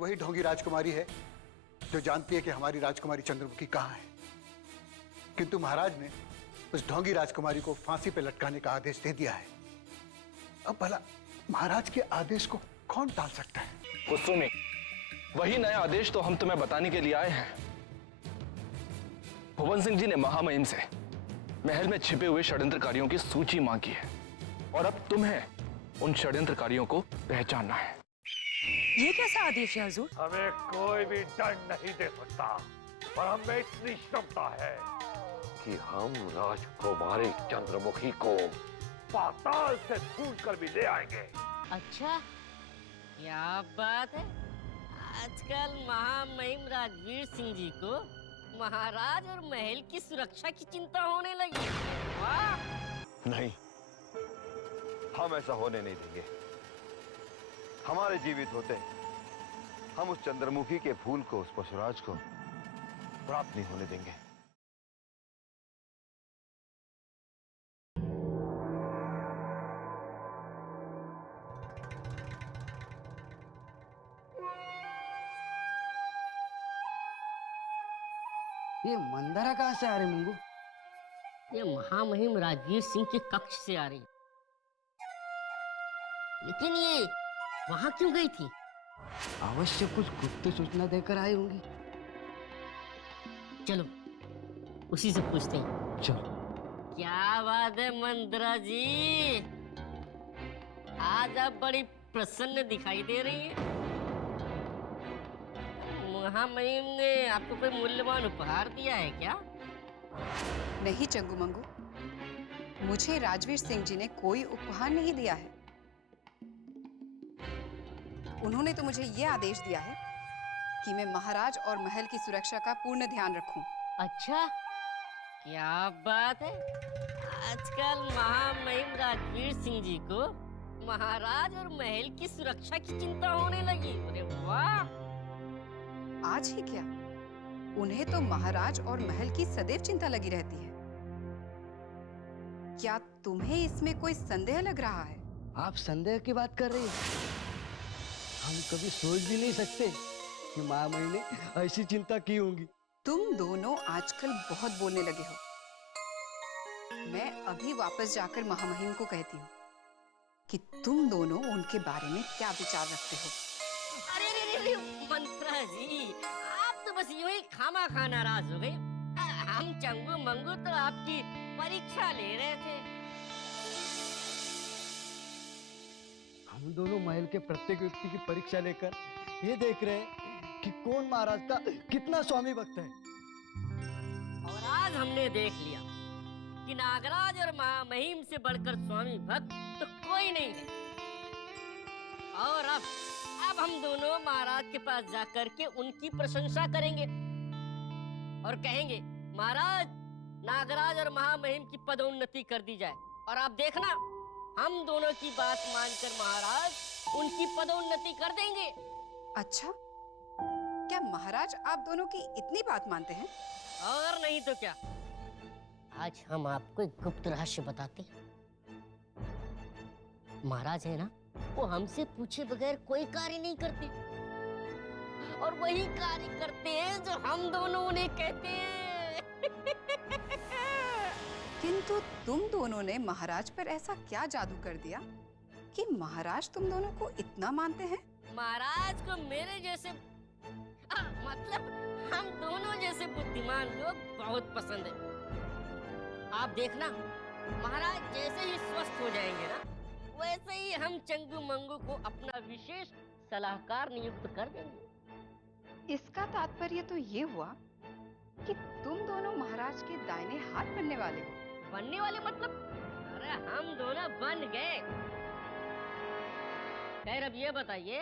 वही ढोंगी राजकुमारी है जो जानती है कि हमारी राजकुमारी चंद्रमुखी कहाँ है। किंतु महाराज ने उस ढोंगी राजकुमारी को फांसी पर लटकाने का आदेश दे दिया है। अब भला महाराज के आदेश को कौन टाल सकता है? कुसुमी, वही नया आदेश तो हम तुम्हें बताने के लिए आए हैं। भुवन सिंह जी ने महामहिम से महल में छिपे हुए षड्यंत्रकारियों की सूची मांगी है और अब तुम्हें उन षड्यंत्रकारियों को पहचानना है। ये कैसा आदेश है हुजूर? हमें कोई भी दंड नहीं दे सकता, पर हमें इतनी क्षमता है कि हम राजकुमारी चंद्रमुखी को पाताल से ढूंढ कर भी ले आएंगे। अच्छा, क्या बात है। आजकल महामहिम राजवीर सिंह जी को महाराज और महल की सुरक्षा की चिंता होने लगी। वाह! नहीं, हम ऐसा होने नहीं देंगे। हमारे जीवित होते हम उस चंद्रमुखी के फूल को, उस पशुराज को प्राप्त नहीं होने देंगे। ये मंदारा कहाँ से आ रहे मंगू? ये महामहिम राजवीर सिंह के कक्ष से आ रही, लेकिन ये वहां क्यों गई थी? अवश्य कुछ गुप्त सूचना देकर आई होंगी। चलो उसी से पूछते हैं। चलो। क्या बात है मंदरा जी, आज आप बड़ी प्रसन्न दिखाई दे रही हैं। महामहिम ने आपको कोई मूल्यवान उपहार दिया है क्या? नहीं चंगू मंगू, मुझे राजवीर सिंह जी ने कोई उपहार नहीं दिया है। उन्होंने तो मुझे यह आदेश दिया है कि मैं महाराज और महल की सुरक्षा का पूर्ण ध्यान रखूं। अच्छा, क्या बात है। आजकल महामहिम राजवीर सिंह जी को महाराज और महल की सुरक्षा की चिंता होने लगी। अरे वाह! आज ही क्या, उन्हें तो महाराज और महल की सदैव चिंता लगी रहती है। क्या तुम्हें इसमें कोई संदेह लग रहा है? आप संदेह की बात कर रही हैं? हम कभी सोच भी नहीं सकते कि महामहिम ने ऐसी चिंता की होगी। तुम दोनों आजकल बहुत बोलने लगे हो। मैं अभी वापस जाकर महामहिम को कहती हूँ कि तुम दोनों उनके बारे में क्या विचार रखते हो। अरे मंत्रा जी, आप तो बस यूं ही खामा खा नाराज हो गए। हम चंगू मंगू तो आपकी परीक्षा ले रहे थे। हम दोनों महल के प्रत्येक व्यक्ति की परीक्षा लेकर ये देख रहे हैं कि कौन महाराज का कितना स्वामी भक्त है। और आज हमने देख लिया कि नागराज और महामहिम से बढ़कर स्वामी भक्त तो कोई नहीं है। और अब हम दोनों महाराज के पास जाकर के उनकी प्रशंसा करेंगे और कहेंगे, महाराज, नागराज और महामहिम की पदोन्नति कर दी जाए। और आप देखना, हम दोनों की बात मानकर महाराज उनकी पदोन्नति कर देंगे। अच्छा, क्या महाराज आप दोनों की इतनी बात मानते हैं? और नहीं तो क्या। आज हम आपको एक गुप्त रहस्य बताते हैं। महाराज है ना, वो हमसे पूछे बगैर कोई कार्य नहीं करते, और वही कार्य करते हैं जो हम दोनों उन्हें कहते हैं। किंतु तुम दोनों ने महाराज पर ऐसा क्या जादू कर दिया कि महाराज तुम दोनों को इतना मानते हैं? महाराज को मेरे जैसे मतलब हम दोनों जैसे बुद्धिमान लोग बहुत पसंद है। आप देखना, महाराज जैसे ही स्वस्थ हो जाएंगे ना, वैसे ही हम चंगू मंगू को अपना विशेष सलाहकार नियुक्त कर देंगे। इसका तात्पर्य तो ये हुआ कि तुम दोनों महाराज के दाहिने हाथ बनने वाले हो। बनने वाले मतलब? अरे हम दोनों बन गए। खैर, अब ये बताइए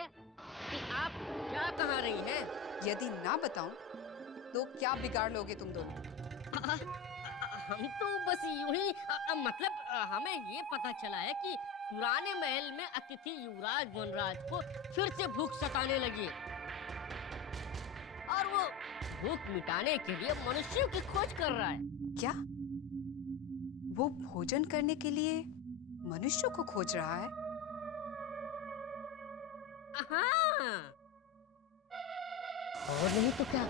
कि आप क्या कहा रही हैं? यदि ना बताऊं तो क्या बिगाड़ लोगे तुम दोनों? हम तो बस यूं ही मतलब हमें ये पता चला है कि पुराने महल में अतिथि युवराज वनराज को फिर से भूख सताने लगी है, और वो भूख मिटाने के लिए मनुष्यों की खोज कर रहा है। क्या वो भोजन करने के लिए मनुष्यों को खोज रहा है? हाँ, और नहीं तो क्या,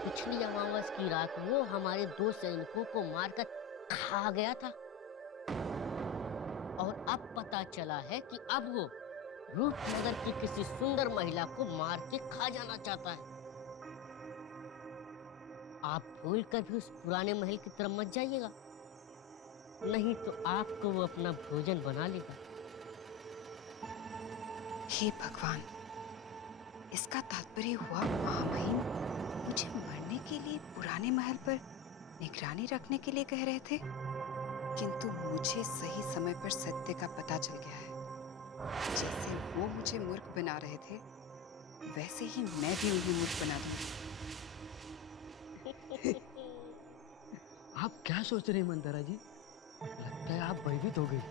पिछली अमावस की रात वो हमारे 2 सैनिकों को मारकर खा गया था। और अब पता चला है कि अब वो रूपनगर की किसी सुंदर महिला को मार के खा जाना चाहता है। आप भूल कर भी उस पुराने महल की तरफ मत जाइएगा, नहीं तो आपको वो अपना भोजन बना लेगा। हे भगवान, इसका तात्पर्य हुआ महामहिम मुझे मरने के लिए पुराने महल पर निगरानी रखने के लिए कह रहे थे, किंतु मुझे सही समय पर सत्य का पता चल गया है। जैसे वो मुझे मूर्ख बना रहे थे, वैसे ही मैं भी उन्हें मूर्ख बना दूंगी। आप क्या सोच रहे हैं मंदारा जी? लगता है आप भयभीत हो गई।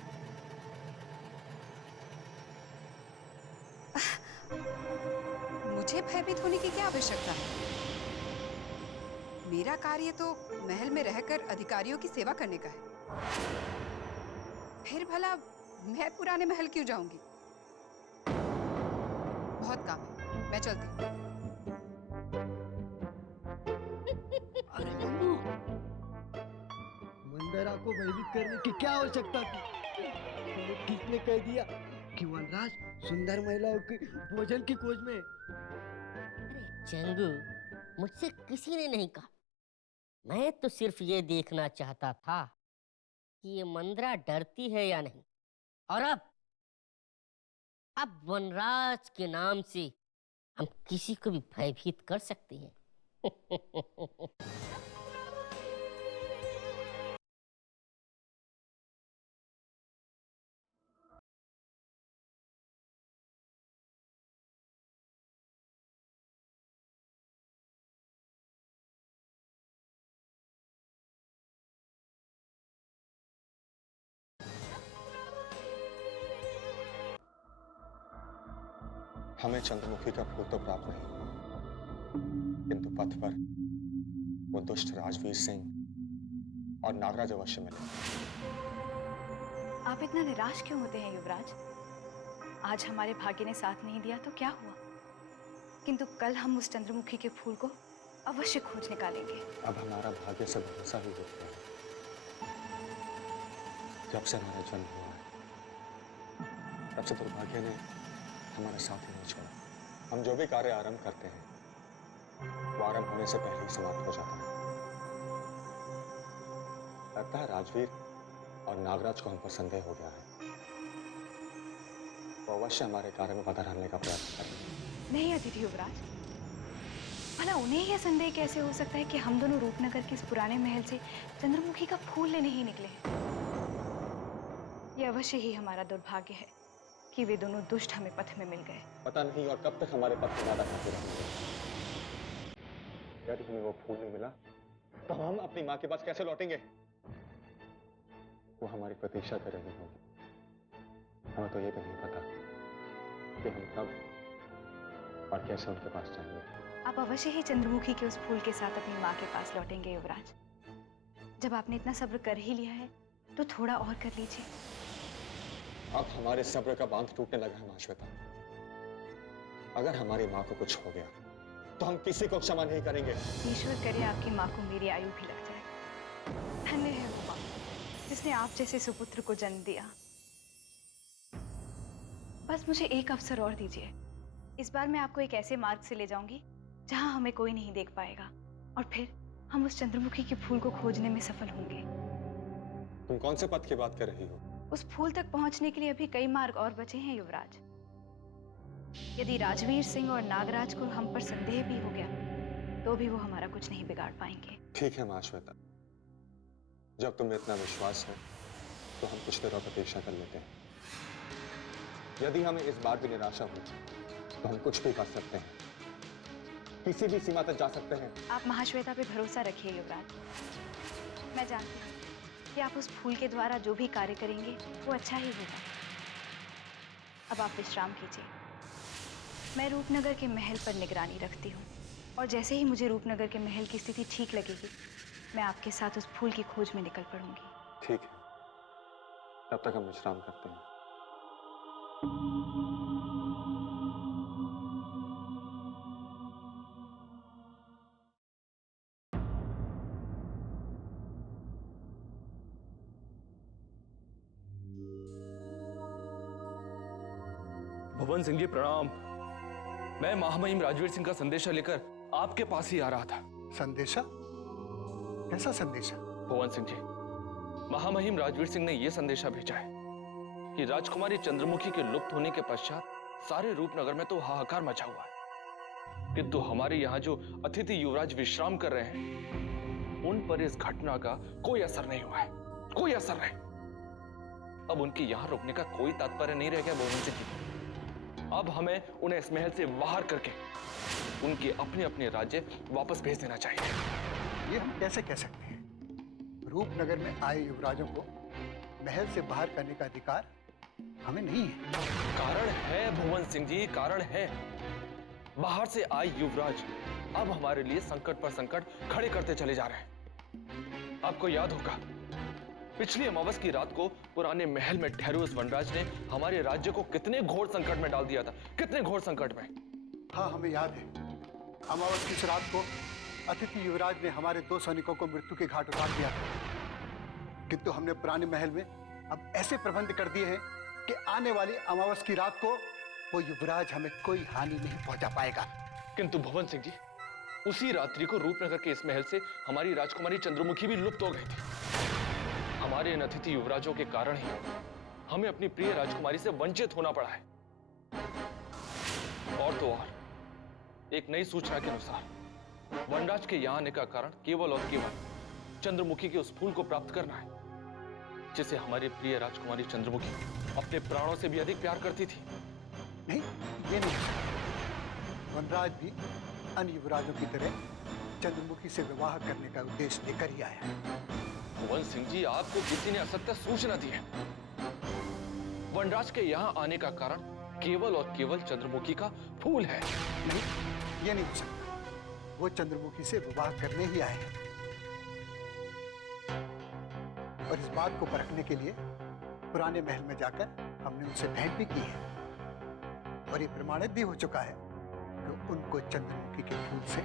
मुझे भयभीत होने की क्या आवश्यकता है? मेरा कार्य तो महल में रहकर अधिकारियों की सेवा करने का है। फिर भला मैं पुराने महल क्यों जाऊंगी? बहुत काम है, मैं चलती हूँ। अरे मंदू, मंदारा को भयभीत करने की क्या आवश्यकता थी? तुम्हें किसने कह दिया कि वनराज सुंदर महिलाओं के भोजन की खोज में है? अरे चंगू, मुझसे किसी ने नहीं कहा। मैं तो सिर्फ ये देखना चाहता था कि ये मंदरा डरती है या नहीं। और अब वनराज के नाम से हम किसी को भी भयभीत कर सकते हैं। हमें चंद्रमुखी का फूल तो प्राप्त नहीं हुआ, किंतु पथ पर वो दुष्ट राजवीर सिंह और नागराज अवश्य मिले। आप इतना निराश क्यों होते हैं युवराज? आज हमारे भाग्य ने साथ नहीं दिया तो क्या हुआ, किंतु कल हम उस चंद्रमुखी के फूल को अवश्य खोज निकालेंगे। अब हमारा भाग्य से भरोसा ही उठ गया। जब से हमारा जन्म हुआ है, तब से दुर्भाग्य ने हमारा साथ ही नहीं छोड़ा। हम जो भी कार्य आरंभ करते हैं, वो आरंभ होने से पहले ही समाप्त हो जाता है। लगता है राजवीर और नागराज को हम पर संदेह हो गया है। वो अवश्य हमारे कार्य में बाधा डालने का प्रयास करेंगे। नहीं अतिथि युवराज, भला उन्हें यह संदेह कैसे हो सकता है कि हम दोनों रूपनगर के इस पुराने महल से चंद्रमुखी का फूल लेने ही निकले हैं? यह अवश्य ही हमारा दुर्भाग्य है कि वे दोनों दुष्ट हमें पथ में मिल गए। पता नहीं और कब तक हमारे पथ में बाधा खाते रहेंगे। यदि हमें वो फूल नहीं मिला तो हम अपनी माँ के पास कैसे लौटेंगे? वो हमारी प्रतीक्षा कर रही होगी। हमें तो ये भी नहीं पता कि हम कब और कैसे उनके पास जाएंगे। आप अवश्य ही चंद्रमुखी के उस फूल के साथ अपनी माँ के पास लौटेंगे युवराज। जब आपने इतना सब्र कर ही लिया है तो थोड़ा और कर लीजिए। अब हमारे सब्र का बांध टूटने लगा है महाश्वेता। अगर हमारी माँ को कुछ हो गया तो हम किसी को क्षमा नहीं करेंगे। ईश्वर करे आपकी माँ को मेरी आयु भी लग जाए। धन्य है वो माँ जिसने आप जैसे सुपुत्र को जन्म दिया। बस मुझे एक अवसर और दीजिए। इस बार मैं आपको एक ऐसे मार्ग से ले जाऊंगी जहां हमें कोई नहीं देख पाएगा, और फिर हम उस चंद्रमुखी के फूल को खोजने में सफल होंगे। तुम कौन से पथ की बात कर रही हो? उस फूल तक पहुंचने के लिए अभी कई मार्ग और बचे हैं युवराज। यदि राजवीर सिंह और नागराज को हम पर संदेह भी हो गया तो भी वो हमारा कुछ नहीं बिगाड़ पाएंगे। ठीक है महाश्वेता, जब तुम्हें इतना विश्वास है तो हम कुछ देर और प्रतीक्षा कर लेते हैं। यदि हमें इस बार भी निराशा हुई तो हम कुछ भी कर सकते हैं, किसी भी सीमा तक जा सकते हैं। आप महाश्वेता पे भरोसा रखिए युवराज। मैं जानती हूँ कि आप उस फूल के द्वारा जो भी कार्य करेंगे वो अच्छा ही होगा। अब आप विश्राम कीजिए। मैं रूपनगर के महल पर निगरानी रखती हूँ, और जैसे ही मुझे रूपनगर के महल की स्थिति ठीक लगेगी मैं आपके साथ उस फूल की खोज में निकल पड़ूंगी। ठीक है, तब तक हम विश्राम करते हैं। भुवन सिंह जी प्रणाम। मैं महामहिम राजवीर सिंह का संदेशा लेकर आपके पास ही आ रहा था। संदेशा? कैसा संदेशा? भुवन सिंह जी, महामहिम राजवीर सिंह ने यह संदेशा भेजा है कि राजकुमारी चंद्रमुखी के लुप्त होने के पश्चात सारे रूपनगर में तो हाहाकार मचा हुआ है, किंतु हमारे यहाँ जो अतिथि युवराज विश्राम कर रहे हैं उन पर इस घटना का कोई असर नहीं हुआ है, कोई असर नहीं। अब उनके यहाँ रुकने का कोई तात्पर्य नहीं रह गया भुवन सिंह जी। अब हमें उन्हें इस महल से बाहर करके उनके अपने अपने राज्य वापस भेज देना चाहिए। ये हम कैसे कह सकते हैं? रूपनगर में आए युवराजों को महल से बाहर करने का अधिकार हमें नहीं है। कारण है भुवन सिंह जी, कारण है। बाहर से आए युवराज अब हमारे लिए संकट पर संकट खड़े करते चले जा रहे हैं। आपको याद होगा पिछली अमावस की रात को पुराने महल में ठहरे उस वनराज ने हमारे राज्य को कितने घोर संकट में डाल दिया था, कितने घोर संकट में। हाँ, हमें याद है। अमावस की इस रात को अतिथि युवराज ने हमारे 2 सैनिकों को मृत्यु के घाट उतार दिया था, किंतु हमने पुराने महल में अब ऐसे प्रबंध कर दिए हैं कि आने वाली अमावस की रात को वो युवराज हमें कोई हानि नहीं पहुंचा पाएगा। किंतु भुवन सिंह जी, उसी रात्रि को रूपनगर के इस महल से हमारी राजकुमारी चंद्रमुखी भी लुप्त हो गई थी। हमारे इन अतिथि युवराजों के कारण ही हमें अपनी प्रिय राजकुमारी से वंचित होना पड़ा है। और तो और एक नई सूचना के अनुसार वनराज के यहां आने का कारण केवल और केवल चंद्रमुखी के उस फूल को प्राप्त करना है जिसे हमारी प्रिय राजकुमारी चंद्रमुखी अपने प्राणों से भी अधिक प्यार करती थी। नहीं, ये नहीं हो सकता। वनराज भी अन्य युवराजों की तरह चंद्रमुखी से विवाह करने का उद्देश्य लेकर ही आया है। भुवन सिंह जी, आपको किसी ने असत्य सूचना दी है। वनराज के यहां आने का कारण केवल और केवल चंद्रमुखी का फूल है। नहीं, ये नहीं हो सकता। वो चंद्रमुखी से विवाह करने ही आए हैं और इस बात को परखने के लिए पुराने महल में जाकर हमने उनसे भेंट भी की है और ये प्रमाणित भी हो चुका है कि उनको चंद्रमुखी के फूल से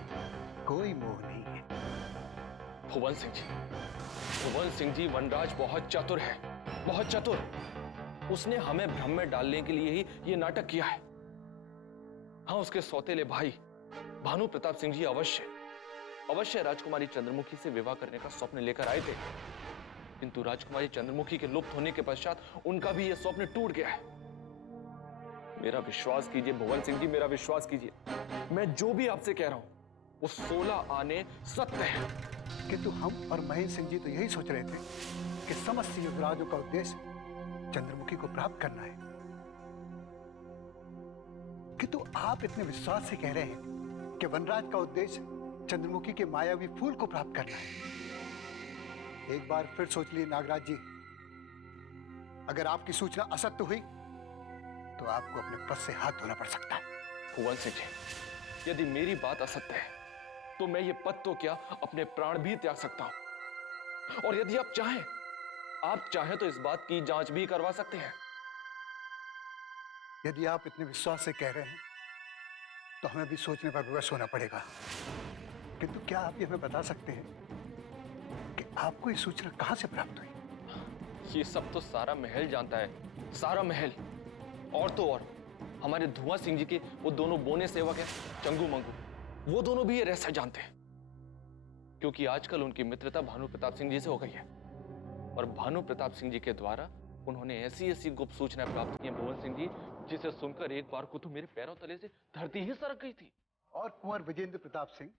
कोई मोह नहीं है। भुवन सिंह जी, वनराज बहुत चतुर है, बहुत चतुर। उसने हमें भ्रम में डालने के लिए ही ये नाटक किया है। हाँ, उसके सौतेले भाई भानु प्रताप सिंह जी अवश्य राजकुमारी चंद्रमुखी से विवाह करने का स्वप्न लेकर आए थे, किंतु राजकुमारी चंद्रमुखी के लुप्त होने के पश्चात उनका भी यह स्वप्न टूट गया है। मेरा विश्वास कीजिए भुवन सिंह जी, मेरा विश्वास कीजिए। मैं जो भी आपसे कह रहा हूं वो 16 आने सत्य है। किंतु हम और महेंद्र सिंह जी तो यही सोच रहे थे कि समस्त युवराजों का उद्देश्य चंद्रमुखी को प्राप्त करना है, किंतु आप इतने विश्वास से कह रहे हैं कि वनराज का उद्देश्य चंद्रमुखी के मायावी फूल को प्राप्त करना है। एक बार फिर सोच लिए नागराज जी, अगर आपकी सूचना असत्य हुई तो आपको अपने पद से हाथ धोना पड़ सकता है। भुवन सिंह जी, यदि मेरी बात असत्य है तो मैं ये पद तो क्या अपने प्राण भी त्याग सकता हूं। और यदि आप चाहें तो इस बात की जांच भी करवा सकते हैं। यदि आप इतने विश्वास से कह रहे हैं तो हमें भी सोचने पर विवश होना पड़ेगा, किंतु क्या आप ये हमें बता सकते हैं कि आपको ये सूचना कहां से प्राप्त हुई? ये सब तो सारा महल जानता है, सारा महल। और तो और हमारे धुआं सिंह जी के वो दोनों बोने सेवक हैं, चंगू मंगू, वो दोनों भी ये रहस्य जानते हैं, क्योंकि आजकल उनकी मित्रता भानु प्रताप सिंह जी से हो गई है और भानु प्रताप सिंह जी के द्वारा उन्होंने ऐसी गुप्त सूचनाएं प्राप्त की भुवन सिंह जी, जिसे सुनकर एक बार को तो मेरे पैरों तले से धरती ही सरक गई थी। और कुंवर विजेंद्र प्रताप सिंह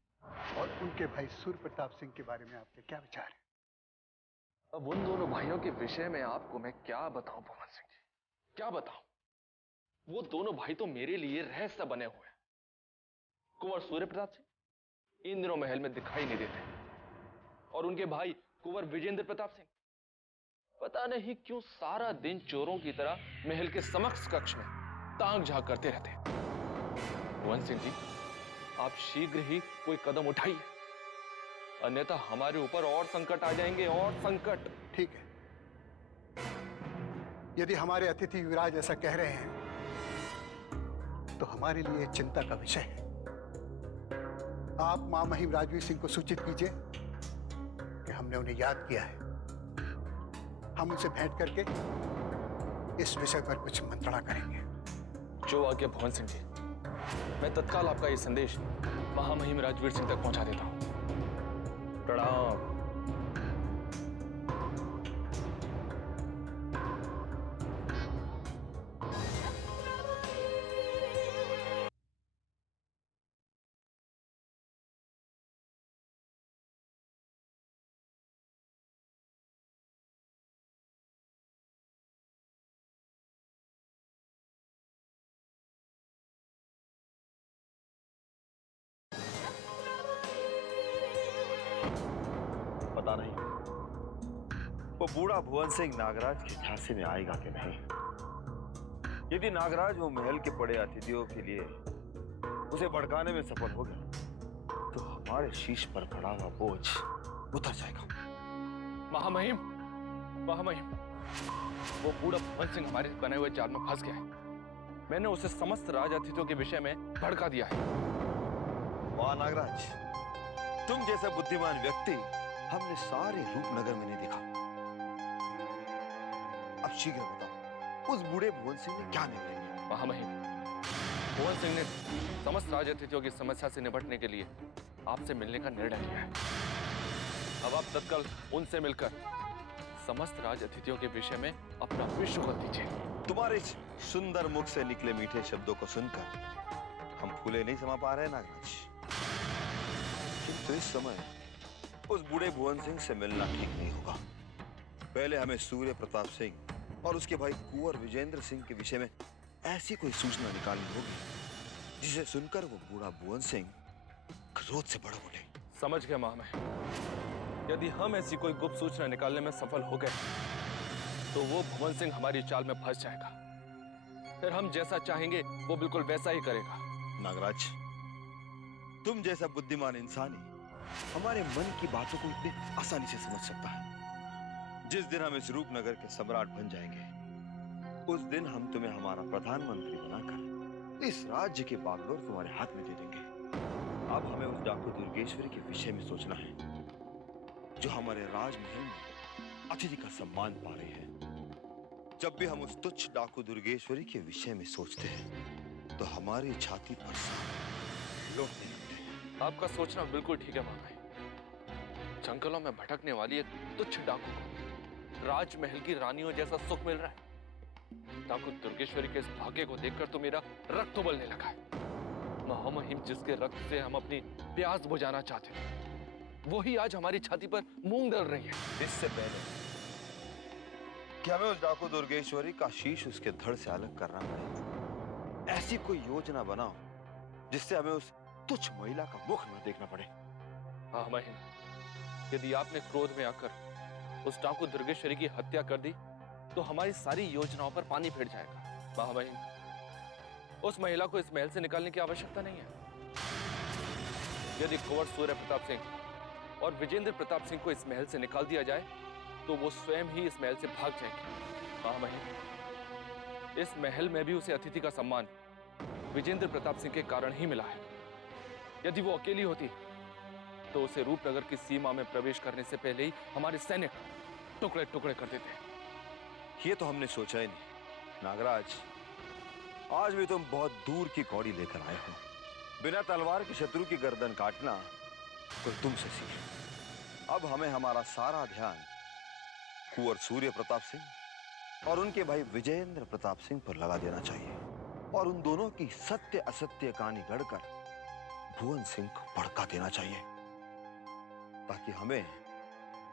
और उनके भाई सूर्य प्रताप सिंह के बारे में आपके क्या विचार है? अब उन दोनों भाइयों के विषय में आपको मैं क्या बताऊं भुवन सिंह जी, क्या बताऊं। वो दोनों भाई तो मेरे लिए रहस्य बने हुए हैं। कुंवर सूर्य प्रताप सिंह इन दिनों महल में दिखाई नहीं देते और उनके भाई कुंवर विजेंद्र प्रताप सिंह पता नहीं क्यों सारा दिन चोरों की तरह महल के समक्ष कक्ष में ताक झांक करते रहते हैं। भुवन सिंह जी, आप शीघ्र ही कोई कदम उठाइए, अन्यथा हमारे ऊपर और संकट आ जाएंगे, और संकट। ठीक है, यदि हमारे अतिथि युवराज ऐसा कह रहे हैं तो हमारे लिए चिंता का विषय है। आप महामहिम राजवीर सिंह को सूचित कीजिए कि हमने उन्हें याद किया है। हम उनसे भेंट करके इस विषय पर कुछ मंत्रणा करेंगे। जो आज्ञा भुवन सिंह जी, मैं तत्काल आपका ये संदेश महामहिम राजवीर सिंह तक पहुंचा देता हूं। प्रणाम। पता नहीं वो बूढ़ा भुवन सिंह नागराज के झांसे में आएगा कि नहीं। यदि नागराज वो महल के बड़े अतिथियों के लिए उसे भड़काने में सफल हो गया तो हमारे शीश पर पड़ा हुआ बोझ उतर जाएगा। महामहिम, महामहिम, वो बूढ़ा भुवन सिंह हमारे बने हुए जाल में फंस गया है। मैंने उसे समस्त राज अतिथियों के विषय में भड़का दिया है। वाह नागराज, तुम जैसा बुद्धिमान व्यक्ति हमने सारे रूपनगर में नहीं देखा। अब शीघ्र बताओ, उस बूढ़े भुवन सिंह ने क्या निर्णय लिया? महामहिम, भुवन सिंह ने समस्त राज अतिथियों की समस्या से निपटने के लिए आपसे मिलने का निर्णय लिया है। अब आप तत्काल उनसे मिलकर समस्त राज अतिथियों के विषय में अपना विश्व कर दीजिए। तुम्हारे इस सुंदर मुख से निकले मीठे शब्दों को सुनकर हम फूले नहीं समा पा रहे नागराज, किंतु इस समय उस बूढ़े भुवन सिंह से मिलना ठीक नहीं होगा। पहले हमें सूर्य प्रताप सिंह और उसके भाई कुंवर विजेंद्र सिंह के विषय में ऐसी कोई सूचना निकालनी होगी जिसे सुनकर वो बूढ़ा भुवन सिंह क्रोध से भड़क उठे। समझ गया महामहिम। यदि हम ऐसी कोई गुप्त सूचना निकालने में सफल हो गए तो वो भुवन सिंह हमारी चाल में फंस जाएगा। फिर हम जैसा चाहेंगे वो बिल्कुल वैसा ही करेगा। नागराज, तुम जैसा बुद्धिमान इंसान ही हमारे मन की बातों को इतने आसानी से समझ सकता है। जिस दिन हम इस रूपनगर के सम्राट बन जाएंगे उस दिन हम तुम्हें हमारा प्रधानमंत्री बनाकर इस राज्य के बागडोर तुम्हारे हाथ में दे देंगे। अब हमें उस डाकू दुर्गेश्वरी के विषय में सोचना है जो हमारे राजमहल में अतिथि का सम्मान पा रही है। जब भी हम उस तुच्छ डाकू दुर्गेश्वरी के विषय में सोचते हैं तो हमारी छाती पर सांप लौटने लगते हैं। आपका सोचना बिल्कुल ठीक है महामहिम। जंगलों में भटकने वाली एक तुच्छ डाकू को राजमहल की रानियों जैसा सुख मिल रहा है। डाकू दुर्गेश्वरी के इस भाग्य को देखकर तो मेरा रक्त उबलने लगा है। महामहिम, जिसके रक्त से हम अपनी प्यास बुझाना चाहते थे वही आज हमारी छाती पर मूंग दल रही है। इससे पहले कि हमें उस डाकू दुर्गेश्वरी का शीश उसके धड़ से अलग करना पड़े, ऐसी कोई योजना बनाओ जिससे हमें उस तुच्छ महिला का मुख न देखना पड़े। महामहिम, यदि आपने क्रोध में आकर उस डाकू दुर्गेश्वरी की हत्या कर दी तो हमारी सारी योजनाओं पर पानी फिर जाएगा। महामहिम, उस महिला को इस महल से निकालने की आवश्यकता नहीं है। यदि कुंवर सूर्य प्रताप सिंह और विजेंद्र प्रताप सिंह को इस महल से निकाल दिया जाए तो वो स्वयं ही इस महल से भाग जाएंगे। महामहिम, इस महल में भी उसे अतिथि का सम्मान विजेंद्र प्रताप सिंह के कारण ही मिला है। यदि वो अकेली होती तो उसे रूपनगर की सीमा में प्रवेश करने से पहले ही हमारे सैनिक टुकड़े टुकड़े कर देते। ये तो हमने सोचा ही नहीं। नागराज, आज भी तुम बहुत दूर की कौड़ी लेकर आए हो। बिना तलवार के शत्रु की गर्दन काटना कोई तुमसे सीखे। अब हमें हमारा सारा ध्यान कुंवर सूर्य प्रताप सिंह और उनके भाई विजेंद्र प्रताप सिंह पर लगा देना चाहिए और उन दोनों की सत्य असत्य कहानी गढ़कर भुवन सिंह को भड़का देना चाहिए ताकि हमें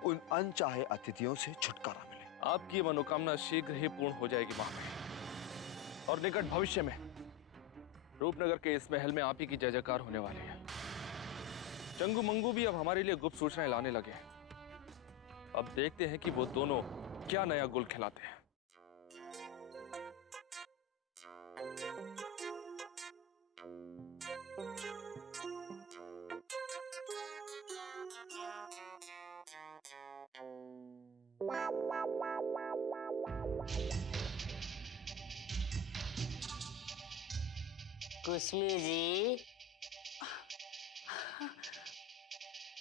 उन अनचाहे अतिथियों से छुटकारा मिले। आपकी मनोकामना शीघ्र ही पूर्ण हो जाएगी महामहिम, और निकट भविष्य में रूपनगर के इस महल में आप ही की जय जयकार होने वाली है। चंगू मंगू भी अब हमारे लिए गुप्त सूचनाएं लाने लगे हैं। अब देखते हैं कि वो दोनों क्या नया गुल खिलाते हैं। कुसमी जी,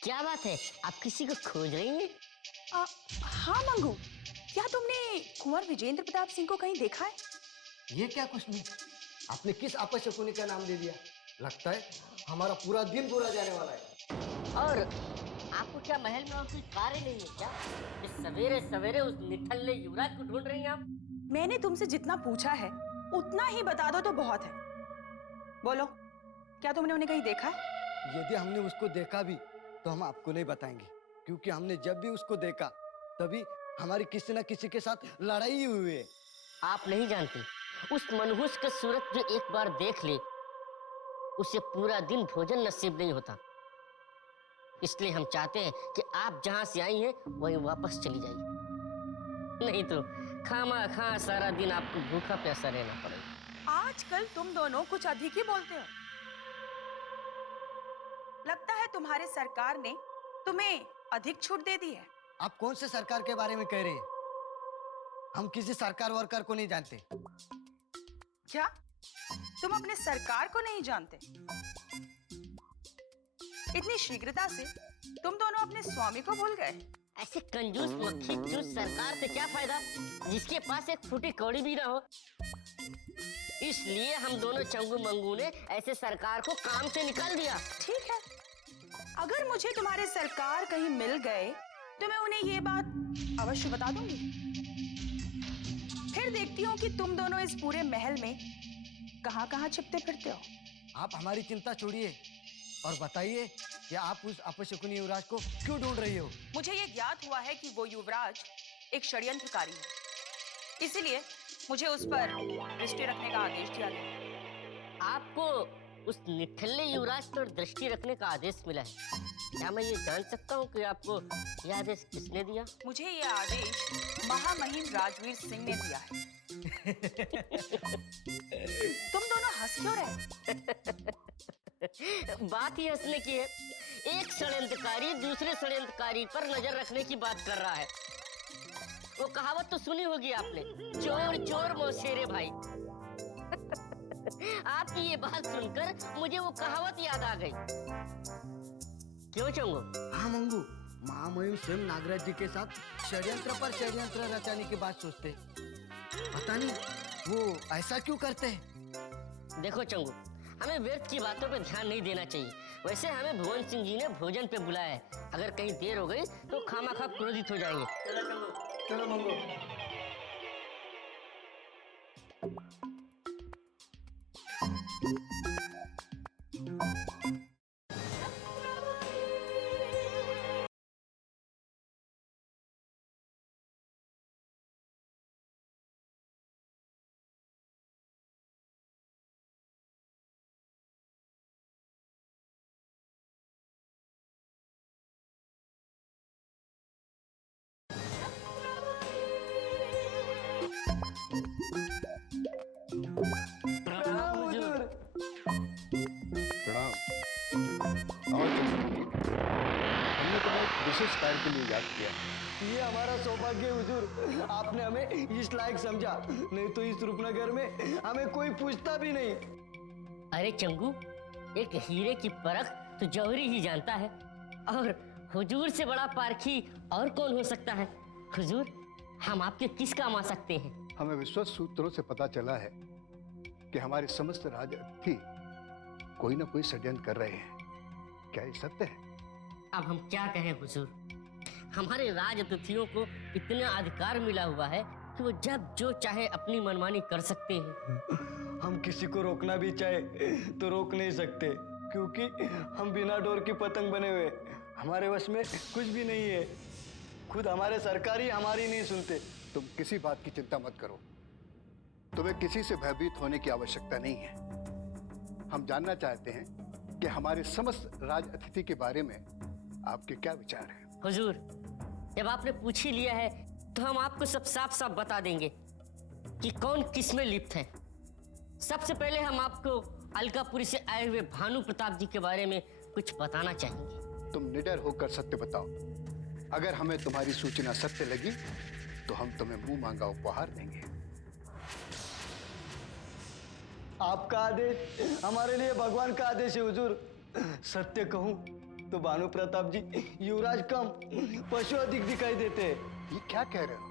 क्या बात है? आप किसी को खोज रही हैं? हाँ मंगू, क्या तुमने कुंवर विजेंद्र प्रताप सिंह को कहीं देखा है? ये क्या कुछ नहीं, आपने किस अपशकुनी का नाम दे दिया? लगता है हमारा पूरा दिन बुरा जाने वाला है। और आपको क्या महल में और कोई कार्य नहीं है क्या? इस सवेरे सवेरे उस निठल्ले युवराज को ढूंढ रही हैं आप? मैंने तुमसे जितना पूछा है उतना ही बता दो तो बहुत है। बोलो, क्या तुमने उन्हें कहीं देखा है? यदि हमने उसको देखा भी तो हम आपको नहीं बताएंगे, क्योंकि हमने जब भी उसको देखा तभी हमारी किसी न किसी के साथ लड़ाई हुई है। आप नहीं जानते, उस मनहूस की सूरत जो एक बार देख ले उसे पूरा दिन भोजन नसीब नहीं होता। इसलिए हम चाहते हैं कि आप जहां से आई हैं वहीं वापस चली जाइए, नहीं तो खामा खा सारा दिन आपको भूखा प्यासा रहना पड़ेगा। आजकल तुम दोनों कुछ अधिक ही बोलते हो। लगता है तुम्हारे सरकार ने तुम्हें अधिक छूट दे दी है। आप कौन से सरकार के बारे में कह रहे हैं? हम किसी सरकार वर्कर को नहीं जानते। क्या तुम अपने सरकार को नहीं जानते? इतनी शीघ्रता से तुम दोनों अपने स्वामी को भूल गए? ऐसे कंजूस मक्खी चूस सरकार से क्या फायदा जिसके पास एक फूटी कौड़ी भी ना हो। इसलिए हम दोनों चंगू मंगू ने ऐसे सरकार को काम से निकाल दिया। ठीक है, अगर मुझे तुम्हारे सरकार कहीं मिल गए तो मैं उन्हें ये बात अवश्य बता दूंगी। फिर देखती हूँ कि तुम दोनों इस पूरे महल में कहाँ-कहाँ छिपते फिरते हो। आप हमारी चिंता छोड़िए और बताइए कि आप उस अपशकुनी युवराज को क्यों ढूंढ रही हो? मुझे ये ज्ञात हुआ है कि वो युवराज एक षड्यंत्रकारी है, इसीलिए मुझे उस पर दृष्टि रखने का आदेश दिया गया। आपको उस निठल्ले युवराज पर दृष्टि रखने का आदेश मिला है। क्या मैं ये जान सकता हूँ कि आपको यह आदेश किसने दिया? मुझे ये आदेश महामहिम राजवीर सिंह ने दिया है। तुम दोनों हंस क्यों रहे? बात ही हंसने की है। एक षड्यंत्रकारी दूसरे षड्यंत्रकारी पर नजर रखने की बात कर रहा है। वो कहावत तो सुनी होगी आपने, चोर चोर मौसेरे भाई। आपकी ये बात सुनकर मुझे वो कहावत याद आ गई। क्यों चंगू? हाँ मंगू, महामहिम स्वयं नागराज जी के साथ षड्यंत्र पर षड्यंत्र रचाने की बात सोचते। पता नहीं वो ऐसा क्यों करते हैं। देखो चंगू, हमें व्यर्थ की बातों पे ध्यान नहीं देना चाहिए। वैसे हमें भुवन सिंह जी ने भोजन पे बुलाया है, अगर कहीं देर हो गई तो खामाखा क्रोधित हो जाएंगे। चलो चंगू। चलो मंगू। प्रणाम हुजूर। प्रणाम। और हमने तुम्हें एक विशेष कार्य के लिए याद किया। ये हमारा सौभाग्य हुजूर, आपने हमें इस लायक समझा, नहीं तो इस रूपनगर में हमें कोई पूछता भी नहीं। अरे चंगू, एक हीरे की परख तो जौहरी ही जानता है, और हुजूर से बड़ा पारखी और कौन हो सकता है। हुजूर, हम आपके किस काम आ सकते हैं? हमें विश्वस्त सूत्रों से पता चला है कि हमारे समस्त राज अतिथि कोई ना कोई षड्यंत्र कर रहे हैं। क्या ये सत्य है? अब हम क्या कहें हुजूर, हमारे राज अतिथियों को इतना अधिकार मिला हुआ है कि वो जब जो चाहे अपनी मनमानी कर सकते हैं। हम किसी को रोकना भी चाहे तो रोक नहीं सकते, क्योंकि हम बिना डोर की पतंग बने हुए, हमारे वश में कुछ भी नहीं है। खुद हमारे सरकारी हमारी नहीं सुनते। तुम किसी बात की चिंता मत करो, तुम्हें किसी से भयभीत होने की आवश्यकता नहीं है। हम जानना चाहते हैं कि हमारे समस्त राज अतिथि के बारे में आपके क्या विचार हैं? हुजूर, जब आपने पूछ ही लिया है तो हम आपको सब साफ साफ बता देंगे कि कौन किस में लिप्त है। सबसे पहले हम आपको अलकापुरी से आए हुए भानु प्रताप जी के बारे में कुछ बताना चाहेंगे। तुम निडर होकर सत्य बताओ। अगर हमें तुम्हारी सूचना सत्य लगी तो हम तुम्हें मुंह मांगा उपहार देंगे। आपका आदेश हमारे लिए भगवान का आदेश है हुजूर। सत्य कहूं तो भानु प्रताप जी युवराज कम, पशु अधिक दिखाई देते हैं। ये क्या कह रहे हो?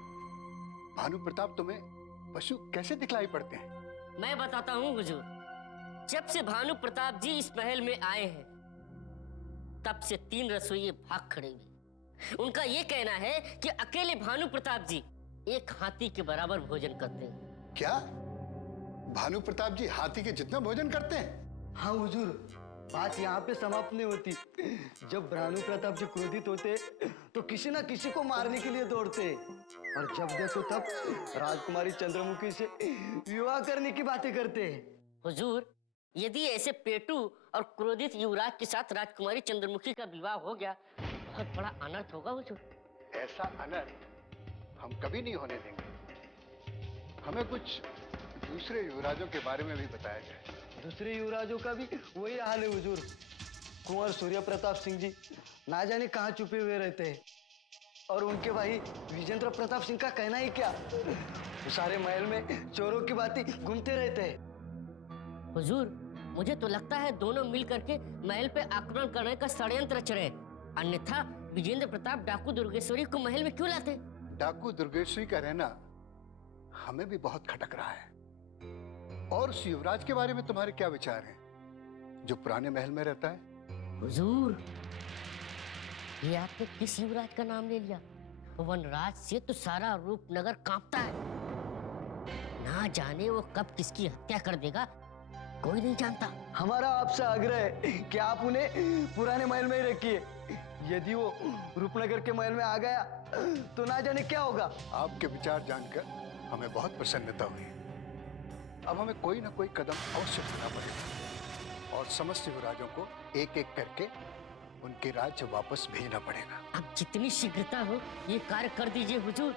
भानु प्रताप तुम्हें पशु कैसे दिखलाई पड़ते हैं? मैं बताता हूँ हुजूर। जब से भानु प्रताप जी इस महल में आए हैं तब से 3 रसोइये भाग खड़े हुए। उनका ये कहना है कि अकेले भानु प्रताप जी एक हाथी के बराबर भोजन करते हैं। क्या भानु प्रताप जी हाथी के जितना भोजन करते हैं? हाँ हुजूर, बात यहाँ पे समाप्त नहीं होती। जब भानु प्रताप जी क्रोधित होते तो किसी ना किसी को मारने के लिए दौड़ते, और जब देखो तब राजकुमारी चंद्रमुखी से विवाह करने की बातें करते हैं। हुजूर, यदि ऐसे पेटू और क्रोधित युवराज के साथ राजकुमारी चंद्रमुखी का विवाह हो गया, बहुत बड़ा अनर्थ होगा हुजूर। ऐसा अनर्थ हम कभी नहीं होने देंगे। हमें कुछ दूसरे युवराजों के बारे में भी बताया जाए। दूसरे युवराजों का भी वही हाल है हुजूर। कुंवर सूर्य प्रताप सिंह जी ना जाने कहाँ छुपे हुए रहते हैं, और उनके भाई विजेंद्र प्रताप सिंह का कहना ही क्या, वो सारे महल में चोरों की बातें घूमते रहते हैं। हुजूर, मुझे तो लगता है दोनों मिल करके महल पे आक्रमण करने का षड्यंत्र रच रहे, अन्यथा विजेंद्र प्रताप डाकू दुर्गेश्वरी को महल में क्यों लाते? डाकू दुर्गेश्वरी का रहना हमें भी बहुत खटक रहा है। और उस युवराज के बारे में तुम्हारे क्या विचार हैं जो पुराने महल में रहता है? हुजूर, ये आपने किस युवराज का नाम ले लिया? वनराज से तो सारा रूपनगर कांपता है। ना जाने वो कब किसकी हत्या कर देगा, कोई नहीं जानता। हमारा आपसे आग्रह है कि आप उन्हें पुराने महल में ही रखिए। यदि वो रूपनगर के महल में आ गया तो ना जाने क्या होगा। आपके विचार जानकर हमें बहुत प्रसन्नता हुई। अब हमें कोई ना कोई कदम अवश्य उठाना पड़ेगा और समस्त युवराजों को एक एक करके उनके राज्य वापस भेजना पड़ेगा। अब जितनी शीघ्रता हो ये कार्य कर दीजिए हुजूर।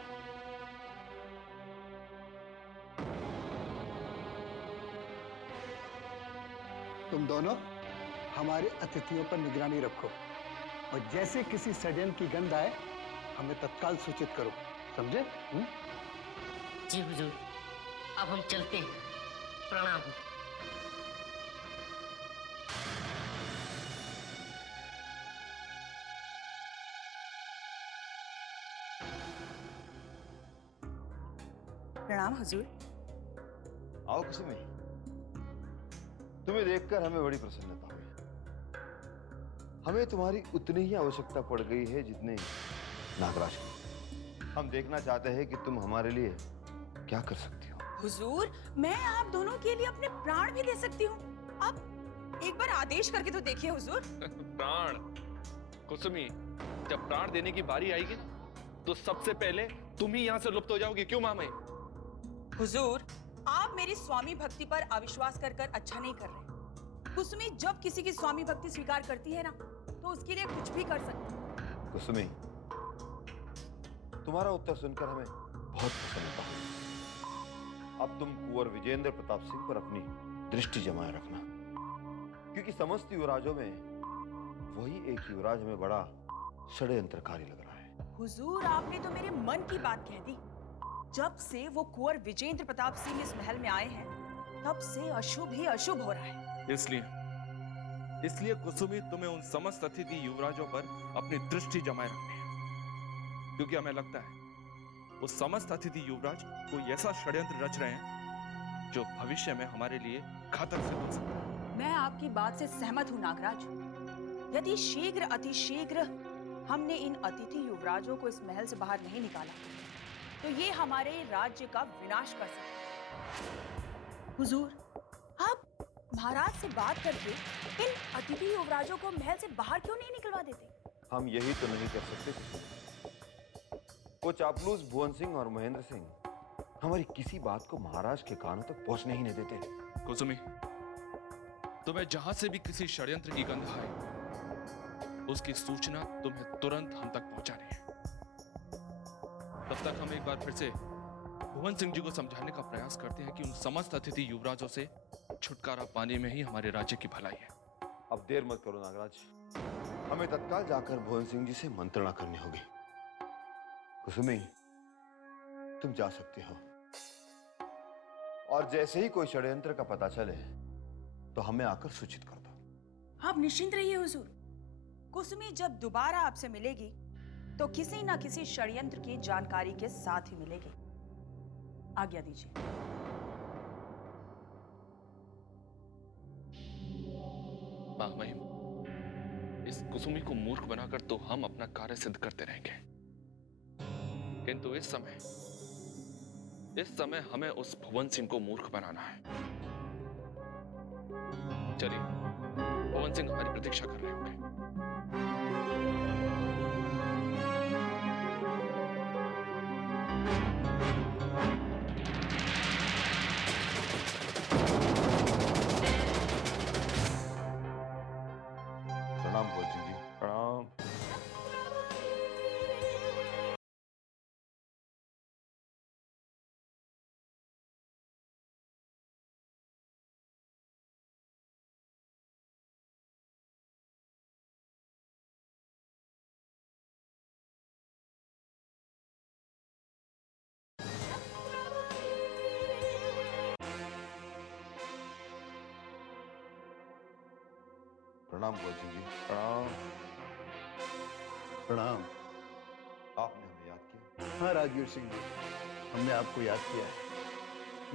तुम दोनों हमारे अतिथियों पर निगरानी रखो, और जैसे किसी षड्यंत्र की गंध आए हमें तत्काल सूचित करो, समझे? जी हुजूर, अब हम चलते हैं। प्रणाम। प्रणाम हुजूर। आओ कुसुमी, तुम्हें देखकर हमें बड़ी प्रसन्नता हुई। हमें तुम्हारी उतनी ही आवश्यकता पड़ गई है जितनी नागराज की। हम देखना चाहते हैं कि तुम हमारे लिए क्या कर सकती हो। हुजूर, मैं आप दोनों के लिए अपने प्राण भी दे सकती हूँ। आप एक बार आदेश करके तो देखिए हुजूर। प्राण? कुसुमी, जब प्राण देने की बारी आएगी ना तो सबसे पहले तुम ही यहाँ से लुप्त हो जाओगी। क्यों मामे? हुजूर, आप मेरी स्वामी भक्ति पर अविश्वास कर कर अच्छा नहीं कर रहे। कुसुमी जब किसी की स्वामी भक्ति स्वीकार करती है ना तो उसके लिए कुछ भी कर सकती है। कुसुमी, तुम्हारा उत्तर सुनकर हमें बहुत प्रसन्नता हुई। अब तुम कुंवर विजेंद्र प्रताप सिंह पर अपनी दृष्टि जमाए रखना, क्योंकि समस्त युवराजों में वही एक युवराज हमें बड़ा षड्यंत्रकारी लग रहा है। हुजूर, आपने तो मेरे मन की बात कह दी। जब से वो कुंवर विजेंद्र प्रताप सिंह इस महल में आए हैं तब से अशुभ ही अशुभ हो रहा है। इसलिए कुसुमी, तुम्हें उन समस्त अतिथि युवराजों पर अपनी दृष्टि जमाए रखनी है, क्योंकि हमें लगता है वो समस्त अतिथि युवराज कोई ऐसा षड्यंत्र रच रहे हैं जो भविष्य में हमारे लिए घातक सिद्ध हो सकता है। मैं आपकी बात से सहमत हूँ नागराज। यदि शीघ्र अतिशीघ्र हमने इन अतिथि युवराजों को इस महल से बाहर नहीं निकाला तो ये हमारे राज्य का विनाश कर सकते हैं। हुजूर, आप महाराज से बात करके इन अतिथि युवराजों को महल से बाहर क्यों नहीं निकलवा देते? हम यही तो नहीं कर सकते। वो चापलूस भुवन सिंह और महेंद्र सिंह हमारी किसी बात को महाराज के कानों तक पहुंचने ही नहीं देते। कुसुमी, तुम्हें जहां से भी किसी षड्यंत्र की गंध आए उसकी सूचना तुम्हें तुरंत हम तक पहुंचानी है। तब तक हम एक बार फिर से भुवन सिंह जी को समझाने का प्रयास करते हैं कि उन समस्त अतिथि युवराजों से छुटकारा पाने में ही हमारे राज्य की भलाई है। अब देर मत करो नागराज, हमें तत्काल जाकर भुवन सिंह जी से मंत्रणा करनी होगी। कुसुमी, तुम जा सकते हो, और जैसे ही कोई षड्यंत्र का पता चले तो हमें आकर सूचित कर दो। आप निश्चिंत रहिए हुजूर। कुसुमी जब दोबारा आपसे मिलेगी तो किसी न किसी षड्यंत्र की जानकारी के साथ ही मिलेगी। आज्ञा दीजिए। महामहिम, इस कुसुमी को मूर्ख बनाकर तो हम अपना कार्य सिद्ध करते रहेंगे, किंतु इस समय हमें उस भुवन सिंह को मूर्ख बनाना है। चलिए, भुवन सिंह हमारी प्रतीक्षा कर रहे होंगे। प्रणाम भुवन सिंह जी। प्रणाम। प्रणाम भुवन सिंह जी। प्रणाम। प्रणाम। आपने हमें याद किया? हाँ राजवीर सिंह जी, हमने आपको याद किया है।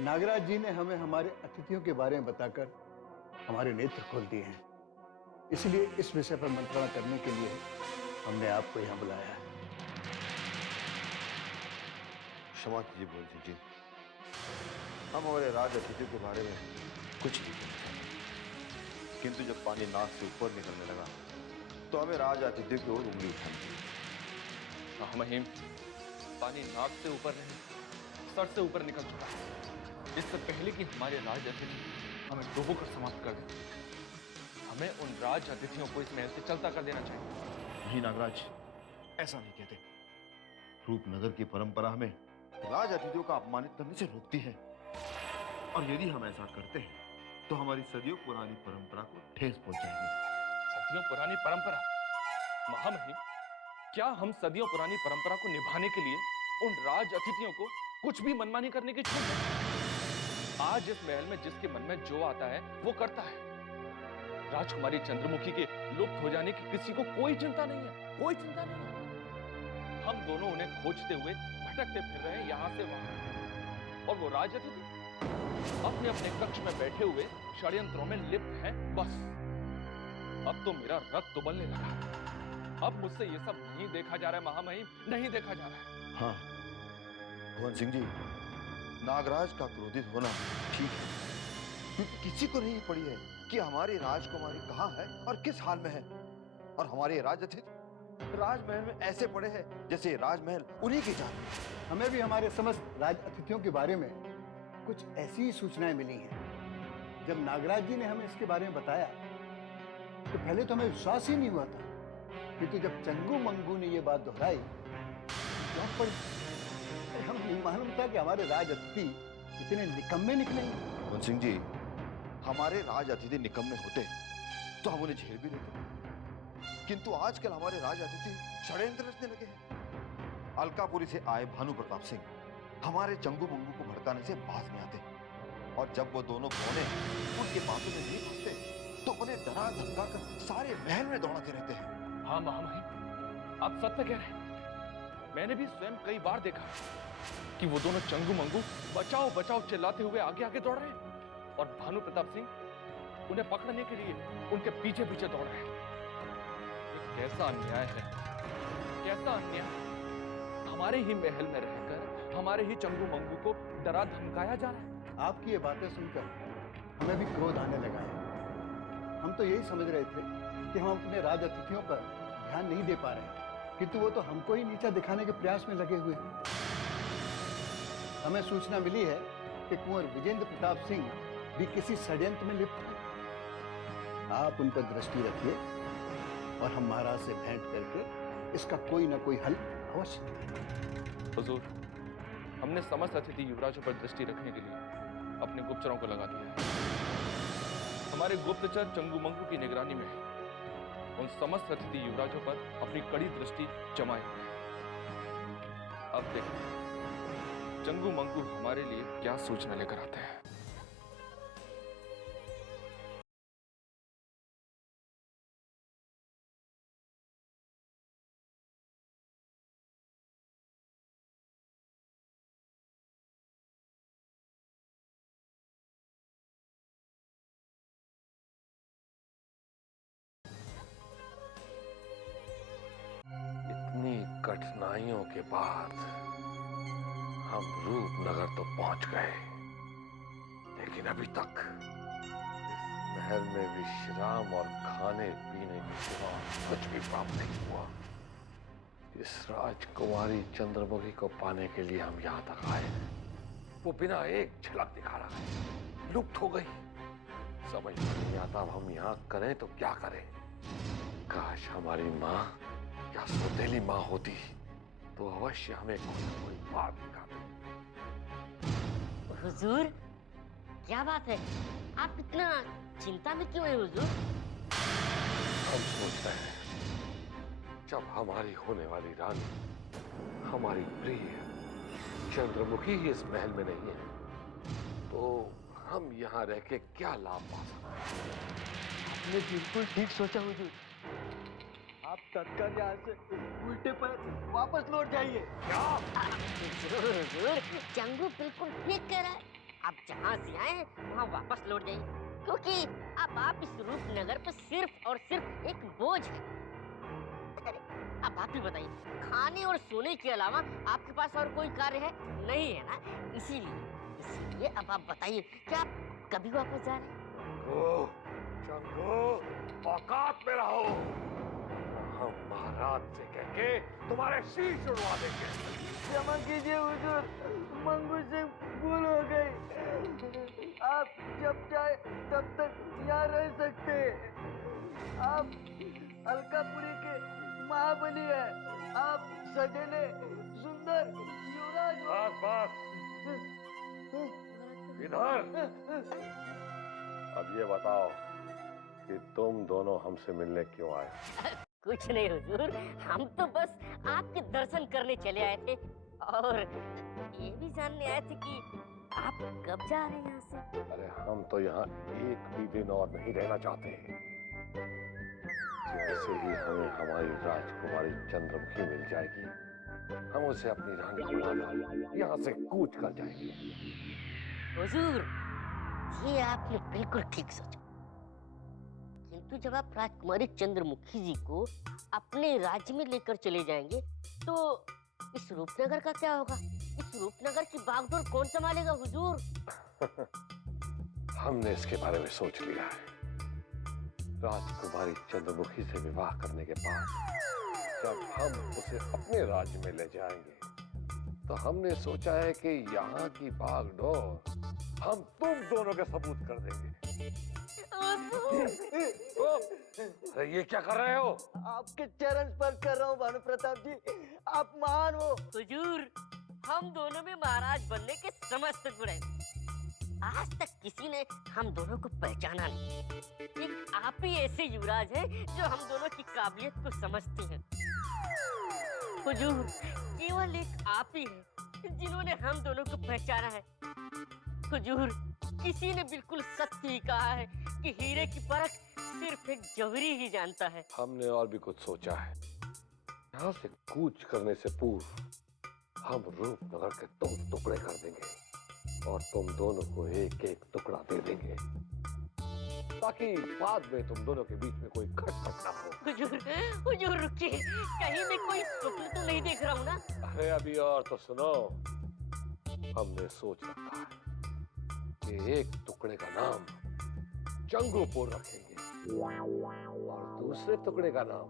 नागराज जी ने हमें हमारे अतिथियों के बारे में बताकर हमारे नेत्र खोल दिए हैं, इसलिए इस विषय पर मंत्रणा करने के लिए हमने आपको यहाँ बुलाया है। क्षमा कीजिए भुवन सिंह जी, हम हमारे राज अतिथियों के बारे में कुछ नहीं कहना चाहते, किंतु जब पानी नाक से ऊपर निकलने लगा तो हमें राज अतिथियों की ओर उंगली उठानी पड़ी। महामहिम, पानी नाक से ऊपर नहीं, सर से ऊपर निकल चुका है। इससे पहले कि हमारे राज अतिथि हमें डुबोकर समाप्त कर दें, हमें उन राज अतिथियों को इस महल से चलता कर देना चाहिए। नहीं नागराज, ऐसा नहीं कहते। रूपनगर की परंपरा हमें राज अतिथियों का अपमानित करने से रोकती है, और यदि हम ऐसा करते हैं तो हमारी सदियों पुरानी परंपरा को ठेस पहुंचाएगी। सदियों पुरानी परंपरा? महामहिम, क्या हम सदियों पुरानी परंपरा को निभाने के लिए उन राज अतिथियों को कुछ भी मनमानी करने की छूट दें? आज इस महल में जिसके मन में जो आता है वो करता है। राजकुमारी चंद्रमुखी के लुप्त हो जाने की किसी को कोई चिंता नहीं है, कोई चिंता नहीं है। हम दोनों उन्हें खोजते हुए भटकते फिर रहे हैं यहाँ से वहां, और वो राज अतिथि अपने अपने कक्ष में बैठे हुए षड्यंत्रों में लिप्त हैं। बस अब तो मेरा रक्त उबलने लगा है। अब मुझसे ये सब नहीं देखा जा रहा है महामहिम, नहीं देखा जा रहा है। हाँ भुवन सिंह जी, नागराज का क्रोधित होना ठीक है, क्योंकि किसी को नहीं पड़ी है कि हमारी राजकुमारी कहाँ है और किस हाल में है, और हमारे राज अतिथि राजमहल में ऐसे पड़े हैं जैसे राजमहल उन्हीं की जान में। हमें भी हमारे समस्त राज अतिथियों के बारे में कुछ ऐसी ही सूचनाएं मिली हैं। जब नागराज जी ने हमें इसके बारे में बताया तो पहले तो हमें विश्वास ही नहीं हुआ था, किंतु जब चंगू मंगू ने ये बात दोहराई तो हम पर हम नहीं मालूम था कि हमारे राज अतिथि इतने निकम्मे निकलेंगे। भुवन सिंह जी, हमारे राज अतिथि निकम्मे होते तो हम उन्हें झेल भी लेते, किंतु आजकल हमारे राज अतिथि षड्यंत्र रचने लगे हैं। अलकापुरी से आए भानु प्रताप सिंह हमारे चंगू मंगू को भड़काने से बाज में आते, और जब वो दोनों पौने उनके बातों में नहीं फंसते तो उन्हें डरा धमका कर सारे महल में दौड़ाते रहते हैं। हाँ महामहिम, आप सत्य कह रहे हैं। मैंने भी स्वयं कई बार देखा कि वो दोनों चंगू मंगू बचाओ बचाओ चिल्लाते हुए आगे आगे दौड़ रहे हैं, और भानु प्रताप सिंह उन्हें पकड़ने के लिए उनके पीछे पीछे दौड़ रहे हैं। ये कैसा अन्याय है, कैसा अन्याय! हमारे ही महल में रहकर हमारे ही चंगू मंगू को डरा धमकाया जा रहा है। आपकी ये बातें सुनकर हमें भी क्रोध आने लगा है। हम तो यही समझ रहे थे कि हम अपने राज अतिथियों पर ध्यान नहीं दे पा रहे, किंतु वो तो हमको ही नीचा दिखाने के प्रयास में लगे हुए हैं। हमें सूचना मिली है कि कुंवर विजेंद्र प्रताप सिंह भी किसी षड्यंत्र में लिप्त हैं। आप उन पर दृष्टि रखिए और हम महाराज से भेंट करके इसका कोई ना कोई हल अवश्य निकालेंगे। हुजूर, हमने समस्त अतिथि युवराजों पर दृष्टि रखने के लिए अपने गुप्तचरों को लगा दिया है। हमारे गुप्तचर चंगू मंगू की निगरानी में उन समस्त अतिथि युवराजों पर अपनी कड़ी दृष्टि जमाए हुए हैं। अब देखिए चंगू मंगू हमारे लिए क्या सूचना लेकर आते हैं। कठिनाइयों के बाद हम रूपनगर तो पहुंच गए, लेकिन अभी तक इस महल में विश्राम और खाने पीने के सिवा कुछ भी प्राप्त नहीं हुआ। इस राजकुमारी चंद्रमुखी को पाने के लिए हम यहाँ तक आए हैं, वो बिना एक झलक दिखा रहा है, लुप्त हो गई। समझ में नहीं आता अब हम यहाँ करें तो क्या करें। काश हमारी माँ या सौतेली माँ होती तो अवश्य हमें कोई बात दिखाती। हुजूर, क्या बात है? आप इतना चिंता में क्यों हैं हुजूर? हम सोचते हैं जब हमारी होने वाली रानी, हमारी प्रिय चंद्रमुखी ही इस महल में नहीं है, तो हम यहाँ रह के क्या लाभ पा सकते हैं? आपने बिल्कुल ठीक सोचा हुजूर। आप तत्काल यहाँ से उल्टे पर वापस लौट जाइए। हुजूर, चंगू बिल्कुल ठीक कह रहा है। आप जहाँ से आए हैं वहाँ वापस लौट जाइए, क्योंकि अब आप इस रूपनगर पर सिर्फ और सिर्फ एक बोझ है। अब आप ही बताइए, खाने और सोने के अलावा आपके पास और कोई कार्य है? नहीं है ना? इसीलिए अब आप बताइए, क्या आप कभी वापस जा रहे हैं? चंगू, औकात में रहो। हम महाराज से कह के तुम्हारे शीश उड़वा देंगे। क्षमा कीजिए हुजूर, मंगू से भूल हो गई। आप जब चाहे तब तक यहाँ रह सकते हैं। आप अलकापुरी के महाबली है। आप सजेले सुंदर युवराज हो। बस इधर। अब ये बताओ कि तुम दोनों हमसे मिलने क्यों आए? कुछ नहीं हुजूर, हम तो बस आपके दर्शन करने चले आए थे और ये भी जानने आए थे कि आप कब जा रहे हैं यहाँ से। अरे हम तो यहाँ एक भी दिन और नहीं रहना चाहते। जैसे ही हमें हमारी राजकुमारी चंद्रमुखी मिल जाएगी, हम उसे अपनी रानी बनाकर यहाँ से कूच कर जाएंगे। हुजूर, ये आपने बिल्कुल ठीक सोचा, किंतु जब आप राजकुमारी चंद्रमुखी जी को अपने राज्य में लेकर चले जाएंगे तो इस रूपनगर का क्या होगा? इस रूपनगर की बागडोर कौन संभालेगा हुजूर? हमने इसके बारे में सोच लिया है। राजकुमारी चंद्रमुखी से विवाह करने के बाद जब हम उसे अपने राज्य में ले जाएंगे तो हमने सोचा है कि यहाँ की बागडोर हम तुम दोनों के सबूत कर देंगे। अरे ये क्या कर रहे हो? आपके चरण स्पर्श कर रहा हूँ भानु प्रताप जी, आप महान हो। हुजूर, हम दोनों में महाराज बनने के समस्त गुण हैं। आज तक किसी ने हम दोनों को पहचाना नहीं। एक आप ही ऐसे युवराज हैं जो हम दोनों की काबिलियत को समझते हैं। हुजूर, केवल एक आप ही हैं जिन्होंने हम दोनों को पहचाना है। हुजूर, किसी ने बिल्कुल सत्य ही कहा है कि हीरे की परख सिर्फ एक जौहरी ही जानता है। हमने और भी कुछ सोचा है। यहाँ से कूच करने से पूर्व हम रूपनगर के 2 टुकड़े कर देंगे और तुम दोनों को एक एक टुकड़ा दे देंगे, ताकि बाद में तुम दोनों के बीच में कोई खटपट ना हो। हुजूर रुकिए, कहीं मैं कोई स्वप्न तो नहीं देख रहा हूँ ना? अरे अभी और तो सुनो। हमने सोच रखा है कि एक टुकड़े का नाम चंगूपुर रखेंगे और दूसरे टुकड़े का नाम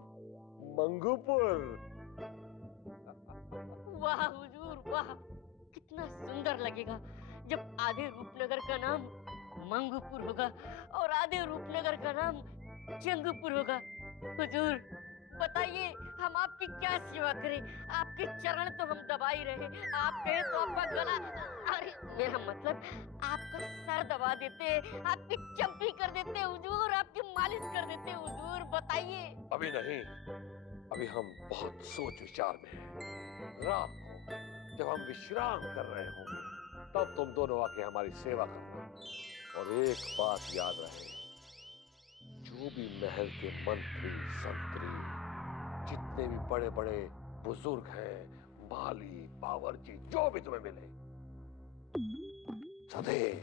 मंगूपुर। वाह हुजूर वाह, कितना सुंदर लगेगा जब आधे रूपनगर का नाम मंगूपुर होगा और आधे रूपनगर का नाम चंगूपुर होगा। हुजूर बताइए, हम आपकी क्या सेवा करें? आपके चरण तो हम दबा ही रहे, आप कहे तो आपका गला, अरे मेरा मतलब आपका सर दबा देते, आपकी चंपी कर देते हुजूर, आपकी मालिश कर देते हुजूर, बताइए। अभी नहीं, अभी हम बहुत सोच विचार में हैं। रात को जब हम विश्राम कर रहे होंगे तब तुम दोनों आके हमारी सेवा करना। और एक बात याद रहे, जो भी महल के मंत्री संतरी, जितने भी बड़े बड़े बुजुर्ग हैं, माली बावर्ची, जो भी तुम्हें मिले, सदैव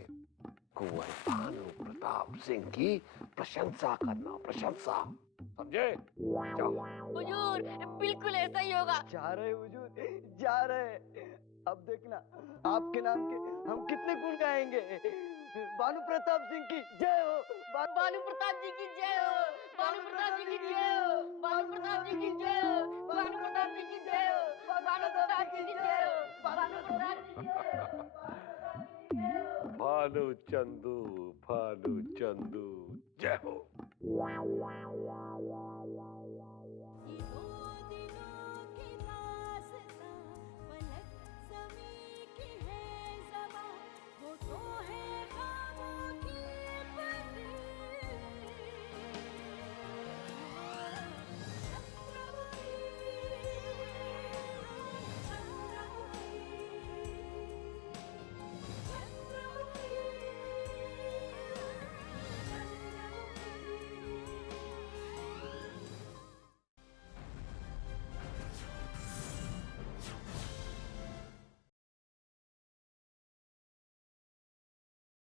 कुंवर भानु प्रताप सिंह की प्रशंसा करना, प्रशंसा, समझे? जाओ। हुजूर बिल्कुल ऐसा ही होगा। जा रहे हुजूर, जा रहे। अब देखना आपके नाम के हम कितने गुण गाएंगे। भानु प्रताप सिंह की जय हो, भानु प्रताप जी की जय हो, भानु प्रताप जी की जय हो, भानु प्रताप जी की जय हो, भानु प्रताप जी की जय हो, भानु प्रताप जी की जय हो, भानु प्रताप जी की जय हो। भानु चंदू, भानु चंदू, जय हो।